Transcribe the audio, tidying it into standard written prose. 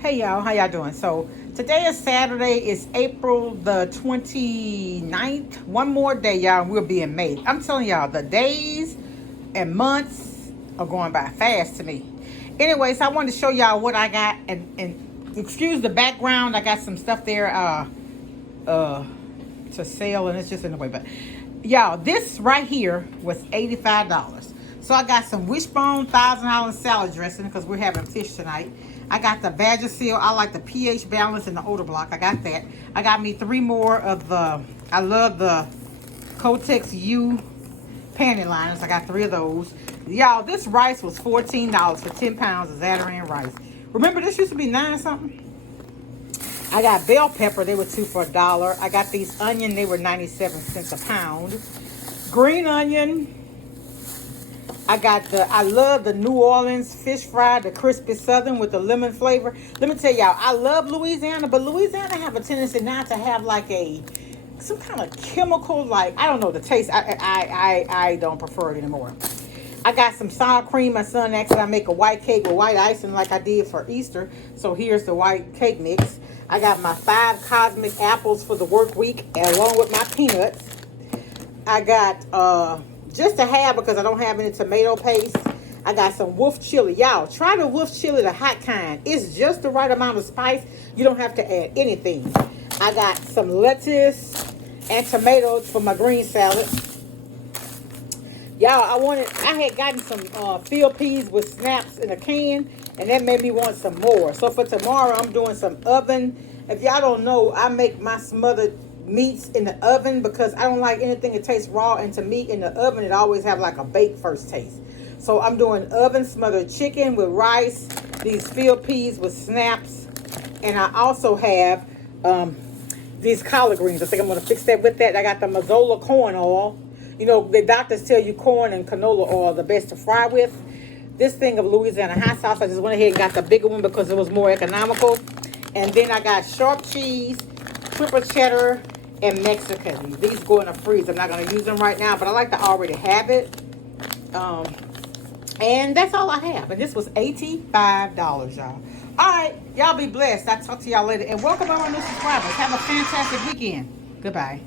Hey y'all, how y'all doing? So today is Saturday, it's April the 29th. One more day, y'all, and we'll be in May. I'm telling y'all, the days and months are going by fast to me. Anyways, I wanted to show y'all what I got, and excuse the background, I got some stuff there uh to sell, and it's just in the way. But y'all, this right here was $85. So I got some wishbone $1,000 salad dressing because we're having fish tonight. I got the Vagisil. I like the pH balance and the odor block. I got that. I got me 3 more of the, I love the Kotex U panty liners. I got 3 of those. Y'all, this rice was $14 for 10 pounds of Zatarain rice. Remember, this used to be 9 something? I got bell pepper. They were 2 for $1. I got these onion. They were 97 cents a pound. Green onion. I love the New Orleans fish fry, the crispy southern with the lemon flavor. Let me tell y'all, I love Louisiana, but Louisiana have a tendency not to have like some kind of chemical, like, I don't know, the taste. I don't prefer it anymore. I got some sour cream. My son asked if I make a white cake with white icing like I did for Easter. So here's the white cake mix. I got my 5 cosmic apples for the work week along with my peanuts. I got just a half because I don't have any tomato paste. I got some wolf chili. Y'all, try the wolf chili, the hot kind. It's just the right amount of spice. You don't have to add anything. I got some lettuce and tomatoes for my green salad. Y'all, I had gotten some field peas with snaps in a can, and that made me want some more. So for tomorrow, I'm doing some oven. If y'all don't know, I make my smothered meats in the oven because I don't like anything that tastes raw, and to me in the oven it always have like a baked first taste. So I'm doing oven smothered chicken with rice, these field peas with snaps, and I also have these collard greens. I think I'm going to fix that with that. I got the Mazola corn oil. You know, the doctors tell you corn and canola oil are the best to fry with. This thing of Louisiana hot sauce, I just went ahead and got the bigger one because it was more economical. And then I got sharp cheese, triple cheddar, and Mexican. These go in the freezer. I'm not going to use them right now, but I like to already have it. And that's all I have. And this was $85, y'all. All right. Y'all be blessed. I'll talk to y'all later. And welcome all my new subscribers. Have a fantastic weekend. Goodbye.